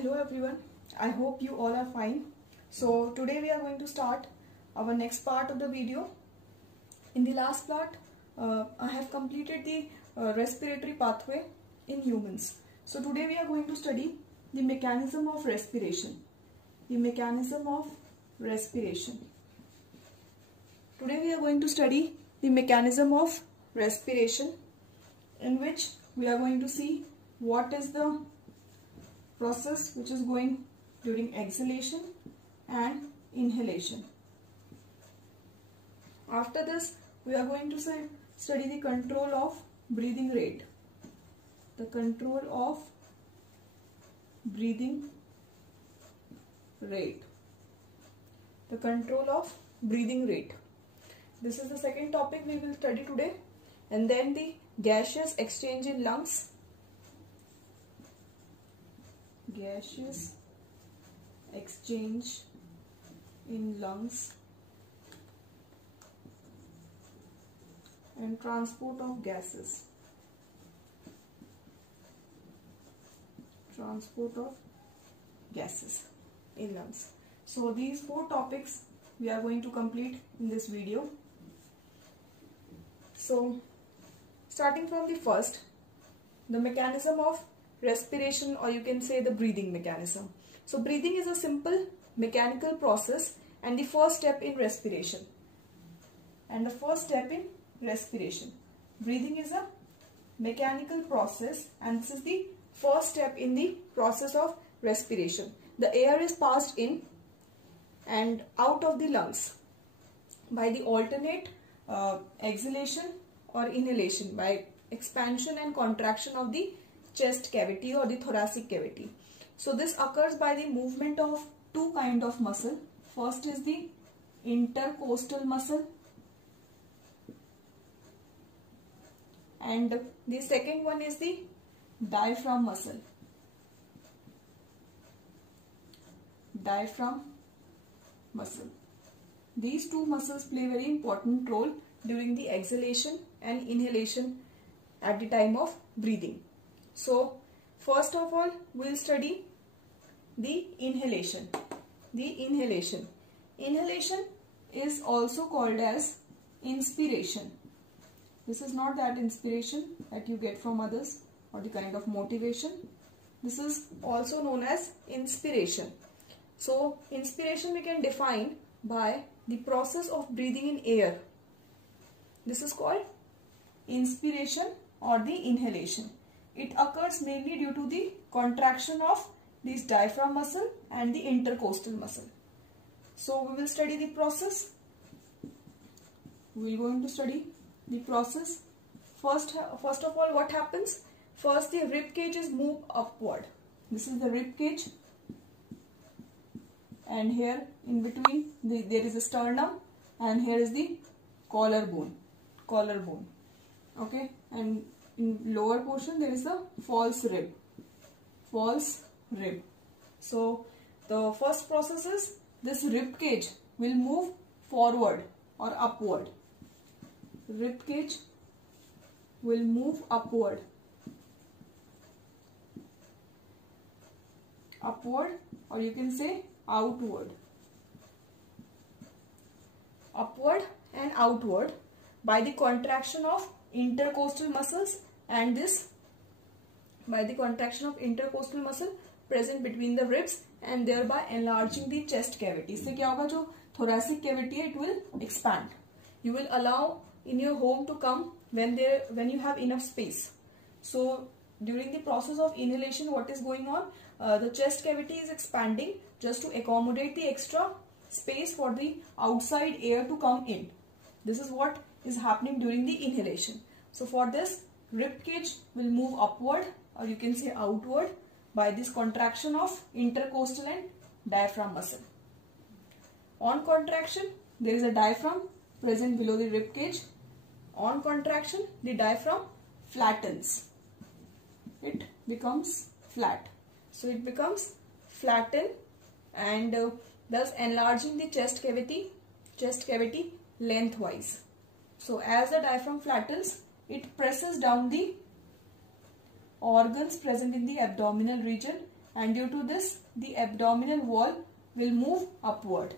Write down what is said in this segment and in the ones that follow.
Hello everyone, I hope you all are fine. So today we are going to start our next part of the video. In the last part, I have completed the respiratory pathway in humans. So today we are going to study the mechanism of respiration. The mechanism of respiration. Today we are going to study the mechanism of respiration, in which we are going to see what is the process which is going during exhalation and inhalation. After this, we are going to study the control of breathing rate. The control of breathing rate. The control of breathing rate. This is the second topic we will study today. And then the gaseous exchange in lungs. Gaseous exchange in lungs and transport of gases. Transport of gases in lungs. So these four topics we are going to complete in this video. So starting from the first, the mechanism of respiration, or you can say the breathing mechanism. So breathing is a simple mechanical process and the first step in respiration. Breathing is a mechanical process and this is the first step in the process of respiration. The air is passed in and out of the lungs by the alternate exhalation or inhalation, by expansion and contraction of the chest cavity or the thoracic cavity. So this occurs by the movement of two kinds of muscle. First is the intercostal muscle and the second one is the diaphragm muscle. Diaphragm muscle. These two muscles play a very important role during the exhalation and inhalation at the time of breathing. So first of all, we will study the inhalation. Inhalation is also called as inspiration. This is not that inspiration that you get from others or the kind of motivation. This is also known as inspiration. So inspiration we can define by the process of breathing in air. This is called inspiration or the inhalation. It occurs mainly due to the contraction of this diaphragm muscle and the intercostal muscle. So we will study the process. We are going to study the process. First of all, what happens? First, the rib cage is moved upward. This is the rib cage, and here in between there is a sternum, and here is the collarbone. Okay, and in lower portion there is the false rib. So the first process is this rib cage will move forward or upward. Rib cage will move upward, or you can say outward. Upward and outward by the contraction of intercostal muscles and this by the contraction of intercostal muscle present between the ribs and thereby enlarging the chest cavity. इससे क्या होगा, जो thoracic cavity है, it will expand. You will allow in your home to come when you have enough space. So during the process of inhalation, what is going on? The chest cavity is expanding just to accommodate the extra space for the outside air to come in. This is what is happening during the inhalation. So for this, rib cage will move upward, or you can say outward, by this contraction of intercostal and diaphragm muscle. On contraction, there is a diaphragm present below the rib cage. On contraction, the diaphragm flattens. It becomes flat. So it becomes flattened and thus enlarging the chest cavity lengthwise. So as the diaphragm flattens, it presses down the organs present in the abdominal region and due to this the abdominal wall will move upward.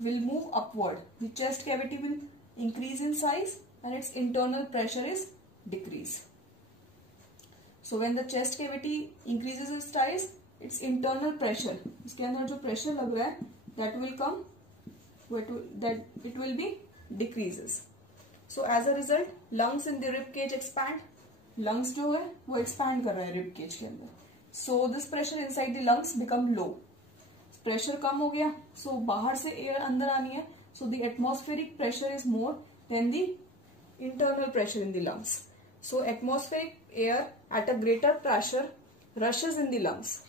The chest cavity will increase in size and its internal pressure is decrease. So when the chest cavity increases in size, its internal pressure, इसके अंदर जो pressure लग रहा है, it will be decreases. So as a result, lungs in the rib cage expand. Lungs जो है वो expand कर रहा है rib cage के अंदर. So this pressure inside the lungs become low. Pressure कम हो गया, so बाहर से air अंदर आनी है. So the atmospheric pressure is more than the internal pressure in the lungs. So atmospheric air at a greater pressure rushes in the lungs,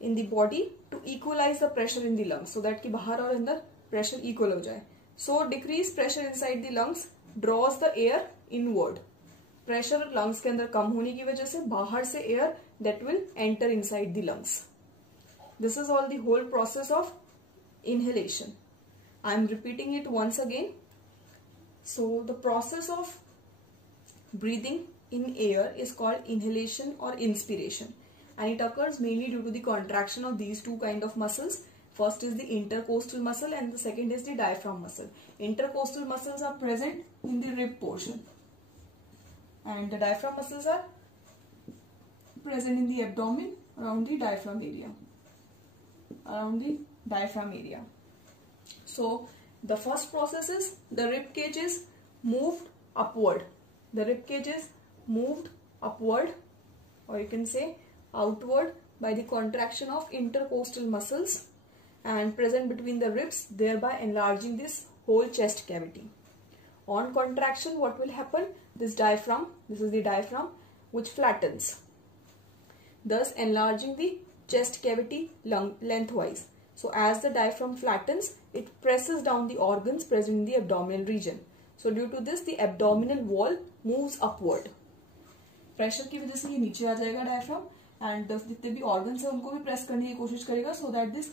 in the body, to equalize the pressure in the lungs, so that कि बाहर और अंदर pressure equal हो जाए. So decreased pressure inside the lungs draws the air inward. Pressure lungs के अंदर कम होने की वजह से बाहर से air that will enter inside the lungs. This is all the whole process of inhalation. I am repeating it once again. So the process of breathing in air is called inhalation or inspiration, and it occurs mainly due to the contraction of these two kind of muscles. First is the intercostal muscle and the second is the diaphragm muscle. Intercostal muscles are present in the rib portion and the diaphragm muscles are present in the abdomen around the diaphragm area. So the first process is the rib cage is moved upward. The rib cage is moved upward, or you can say outward, by the contraction of intercostal muscles and present between the ribs, thereby enlarging this whole chest cavity. On contraction, what will happen? This is the diaphragm, which flattens, thus enlarging the chest cavity lengthwise. So as the diaphragm flattens, it presses down the organs present in the abdominal region. So due to this, the abdominal wall moves upward. Pressure की वजह से ये नीचे आ जाएगा diaphragm, and जितने भी organs हैं उनको भी press करने की कोशिश करेगा, so that this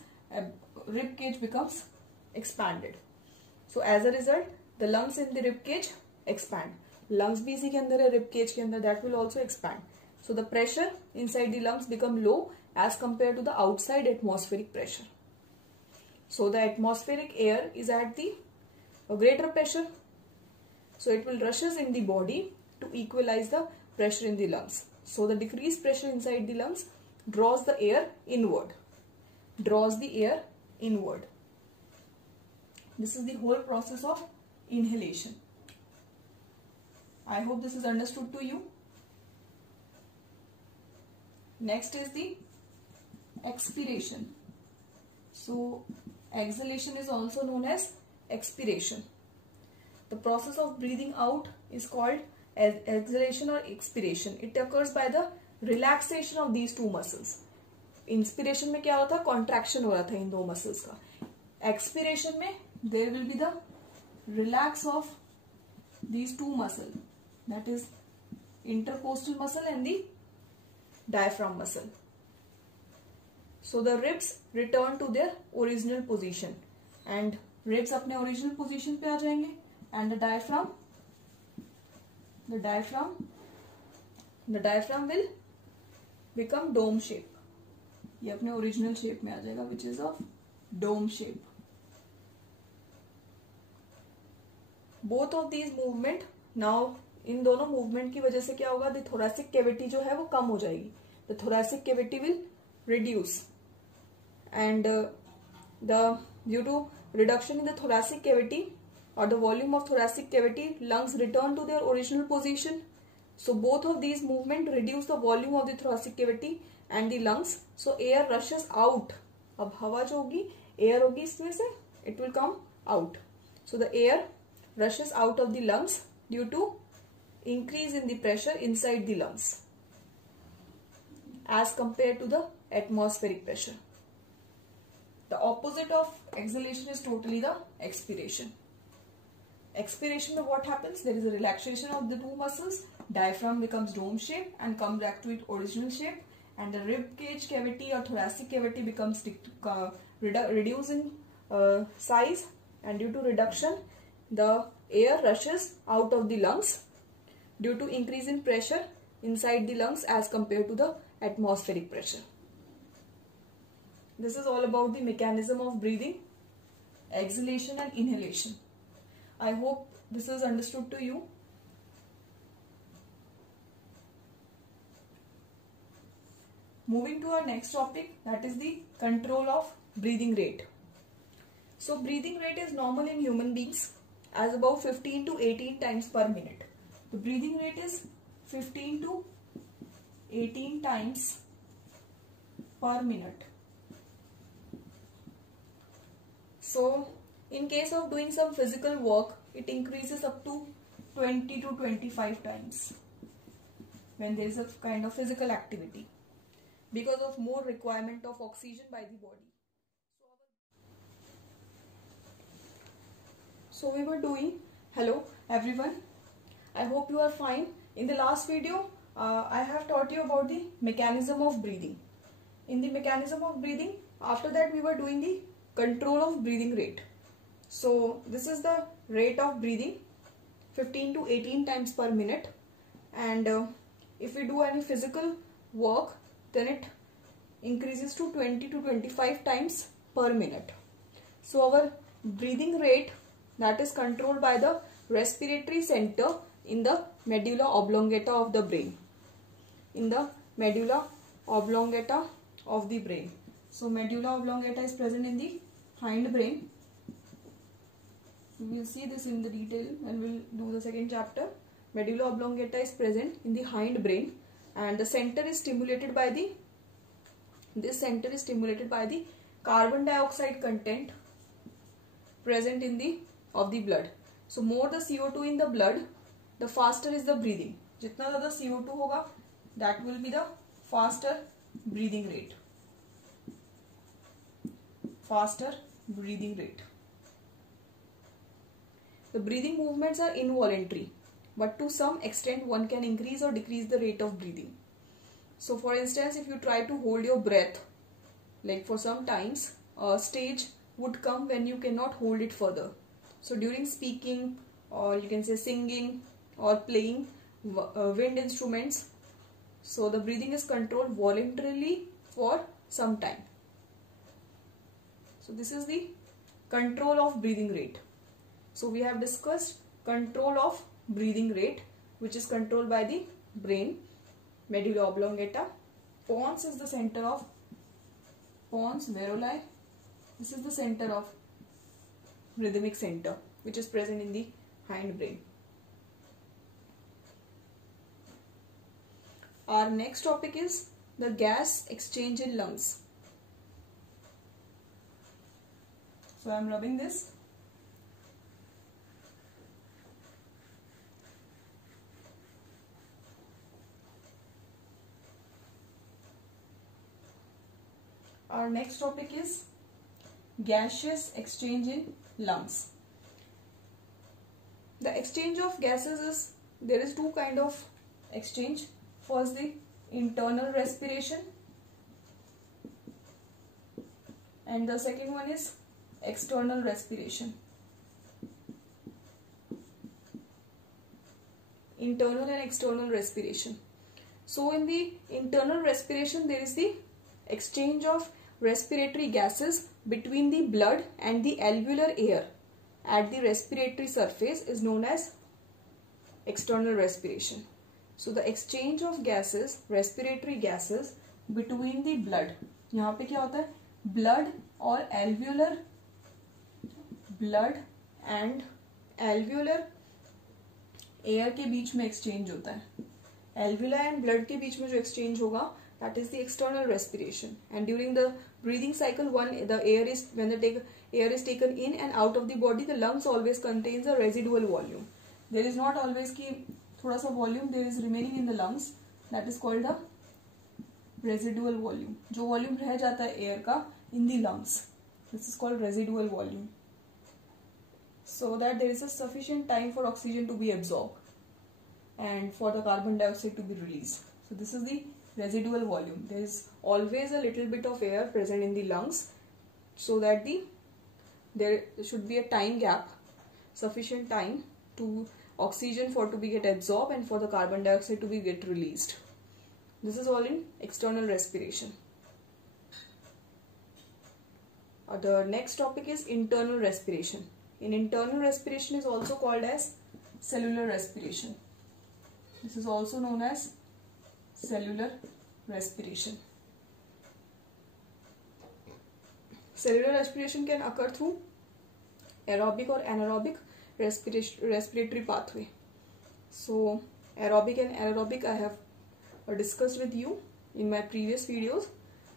rib cage becomes expanded. So as a result, the lungs in the rib cage expand. Lungs भी इसी के अंदर है, rib cage के अंदर, that will also expand. So the pressure inside the lungs become low as compared to the outside atmospheric pressure. So the atmospheric air is at the greater pressure. So it will rushes in the body to equalize the pressure in the lungs. So the decreased pressure inside the lungs draws the air inward. This is the whole process of inhalation. I hope this is understood to you. Next is the expiration. So exhalation is also known as expiration. The process of breathing out is called exhalation or expiration. It occurs by the relaxation of these two muscles. Inspiration में क्या होता है? Contraction हो रहा था इन दो muscles का. Expiration में there will be the relax of these two muscles, that is intercostal muscle and the diaphragm muscle. So the ribs return to their original position, and ribs अपने original position पे आ जाएंगे, and the diaphragm will become dome shape. ये अपने original shape में आ जाएगा, which is of dome shape. Both of these movement, now इन दोनों movement की वजह से क्या होगा? The thoracic cavity जो है वो कम हो जाएगी. The thoracic cavity will reduce, and due to reduction in the thoracic cavity or the volume of thoracic cavity, lungs return to their original position. So both of these movement reduce the volume of the thoracic cavity and the lungs. So air rushes out. अब हवा जो होगी, air होगी इसमें से, it will come out. So the air rushes out of the lungs due to increase in the pressure inside the lungs as compared to the atmospheric pressure. The opposite of exhalation is totally the expiration. Expiration में what happens? There is a relaxation of the two muscles. Diaphragm becomes dome shape and comes back to its original shape, and the rib cage cavity or thoracic cavity becomes reduced in size, and due to reduction, the air rushes out of the lungs. Due to increase in pressure, inside the lungs as compared to the atmospheric pressure. This is all about the mechanism of breathing, exhalation and inhalation. I hope this is understood to you. Moving to our next topic, that is the control of breathing rate. So breathing rate is normal in human beings as about 15 to 18 times per minute. The breathing rate is 15 to 18 times per minute. So in case of doing some physical work, it increases up to 20 to 25 times when there is a kind of physical activity, because of more requirement of oxygen by the body. So we were doing, hello everyone, I hope you are fine. In the last video, I have taught you about the mechanism of breathing. In the mechanism of breathing, after that we were doing the control of breathing rate. So this is the rate of breathing, 15 to 18 times per minute, and if we do any physical work, then it increases to 20 to 25 times per minute. So our breathing rate, that is controlled by the respiratory center in the medulla oblongata of the brain. In the medulla oblongata of the brain. So medulla oblongata is present in the hind brain. We will see this in the detail and we will do the second chapter. Medulla oblongata is present in the hind brain, and the center is stimulated by the carbon dioxide content present in the blood. So more the CO2 in the blood, the faster is the breathing. Jitna zyada CO2 hoga, that will be the faster breathing rate. Faster breathing rate. The breathing movements are involuntary, but to some extent one can increase or decrease the rate of breathing. So for instance, if you try to hold your breath, like for some times, a stage would come when you cannot hold it further. So during speaking, or you can say singing or playing wind instruments, so the breathing is controlled voluntarily for some time. So this is the control of breathing rate. So we have discussed control of breathing rate, which is controlled by the brain, medulla oblongata. Pons is the center of pons varolii. This is the center of rhythmic center, which is present in the hind brain. Our next topic is the gas exchange in lungs. So I am rubbing this. Our next topic is gaseous exchange in lungs. The exchange of gases is, there is two kind of exchange. First, the internal respiration, and the second one is external respiration. Internal and external respiration. So in the internal respiration, there is the exchange of respiratory gases between the blood and the alveolar air at the respiratory surface is known as external respiration. So the exchange of gases, respiratory gases between the blood, यहाँ पे क्या होता है, blood और alveolar, blood and alveolar air के बीच में exchange होता है. Alveoli and blood के बीच में जो exchange होगा, that is the external respiration. And during the breathing cycle, when the air is taken in and out of the body, the lungs always contains a residual volume. There is not always कि थोड़ा सा volume there is remaining in the lungs, that is called the residual volume. जो volume रह जाता है air का in the lungs, this is called residual volume. So that there is a sufficient time for oxygen to be absorbed and for the carbon dioxide to be released. So this is the residual volume. There is always a little bit of air present in the lungs, so that there should be a time gap, sufficient time to oxygen for to be get absorbed and for the carbon dioxide to be get released. This is all in external respiration. The next topic is internal respiration. In internal respiration is also called as cellular respiration. This is also known as cellular respiration. Cellular respiration can occur through aerobic or anaerobic respiratory pathway. So aerobic and anaerobic I have discussed with you in my previous videos,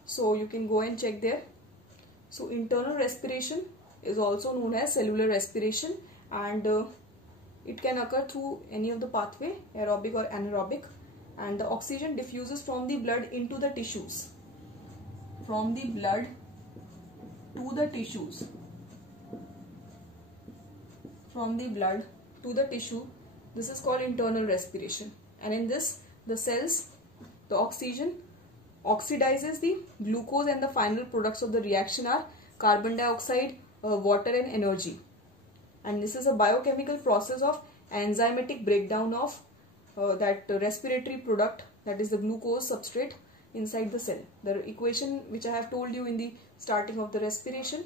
so you can go and check there. So internal respiration is also known as cellular respiration, and it can occur through any of the pathway, aerobic or anaerobic, and the oxygen diffuses from the blood into the tissues. From the blood to the tissues. From the blood to the tissue. This is called internal respiration. And in this, the cells, the oxygen oxidizes the glucose, and the final products of the reaction are carbon dioxide, water and energy. And this is a biochemical process of enzymatic breakdown of that respiratory product, that is the glucose substrate inside the cell. The equation which I have told you in the starting of the respiration,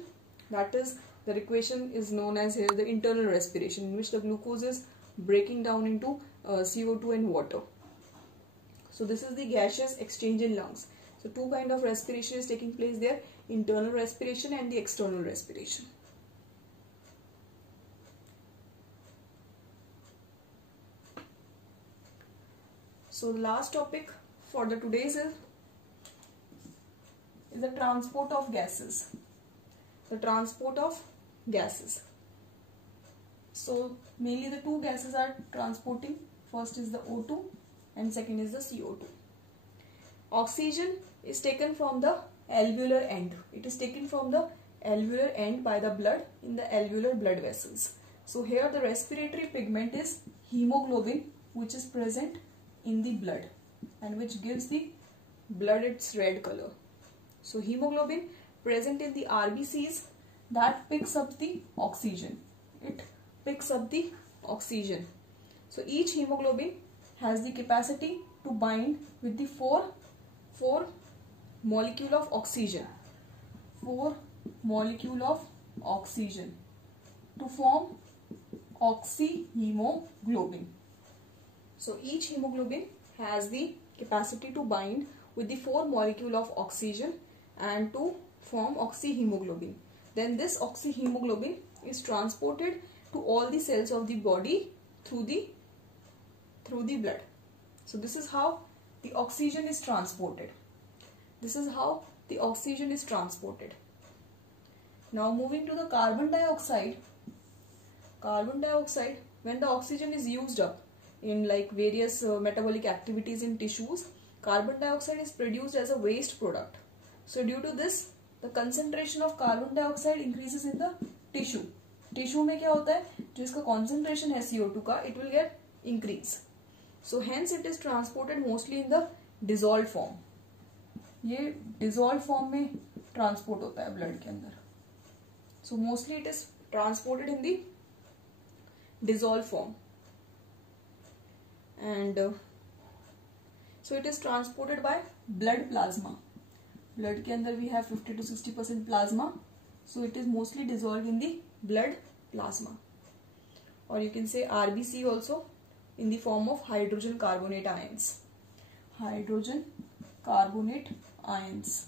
that is the equation is known as here the internal respiration, in which the glucose is breaking down into CO2 and water. So this is the gaseous exchange in lungs. So two kind of respiration is taking place there, internal respiration and the external respiration. So the last topic for the today's is the transport of gases. The transport of gases. So mainly the two gases are transporting. First is the O2 and second is the CO2. Oxygen is taken from the alveolar end. It is taken from the alveolar end by the blood in the alveolar blood vessels. So here the respiratory pigment is hemoglobin, which is present in the blood and which gives the blood its red color. So hemoglobin present in the RBCs, that picks up the oxygen. It picks up the oxygen. So each hemoglobin has the capacity to bind with the four molecule of oxygen. 4 molecule of oxygen to form oxyhemoglobin. So each hemoglobin has the capacity to bind with the 4 molecule of oxygen and to form oxyhemoglobin. Then this oxyhemoglobin is transported to all the cells of the body through the blood. So this is how the oxygen is transported. This is how the oxygen is transported. Now moving to the carbon dioxide. Carbon dioxide, when the oxygen is used up in like various metabolic activities in tissues, carbon dioxide is produced as a waste product. So due to this, the concentration of carbon dioxide increases in the tissue. Tissue में क्या होता है, जो इसका concentration है CO2 का, it will get increase. So hence it is transported mostly in the dissolved form. ये dissolved form में transport होता है blood के अंदर. So mostly it is transported in the dissolved form. And so it is transported by blood plasma. Blood के अंदर we have 50 to 60% plasma. So it is mostly dissolved in the blood plasma. Or you can say RBC also in the form of hydrogen carbonate ions. Hydrogen carbonate ions.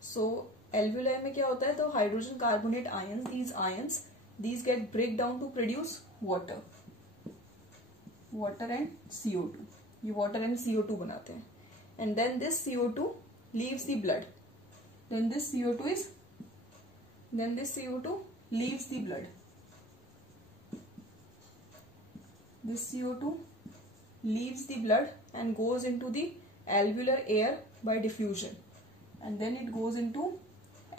So alveoli में क्या होता है, तो hydrogen carbonate ions, these get break down to produce water and CO2. ये water and CO2 बनाते हैं. And then this CO2 leaves the blood. Then this CO2 leaves the blood. This CO2 leaves the blood and goes into the alveolar air by diffusion. And then it goes into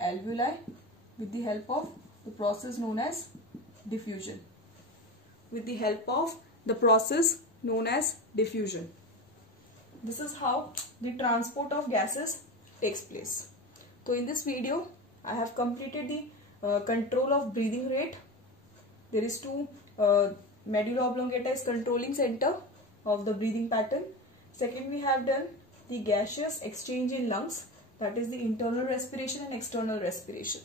alveoli with the help of the process known as diffusion. With the help of the process known as diffusion. This is how the transport of gases takes place. So in this video, I have completed the control of breathing rate. There is two medulla oblongata is controlling center of the breathing pattern. Second, we have done the gaseous exchange in lungs, that is the internal respiration and external respiration.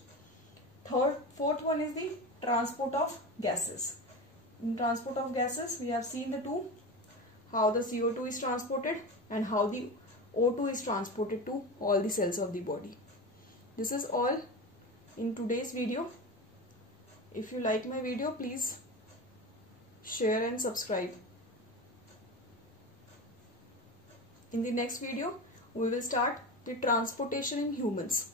Fourth one is the transport of gases. In transport of gases, we have seen the two, how the CO2 is transported and how the O2 is transported to all the cells of the body. This is all in today's video. If you like my video, please share and subscribe. In the next video, we will start the transportation in humans.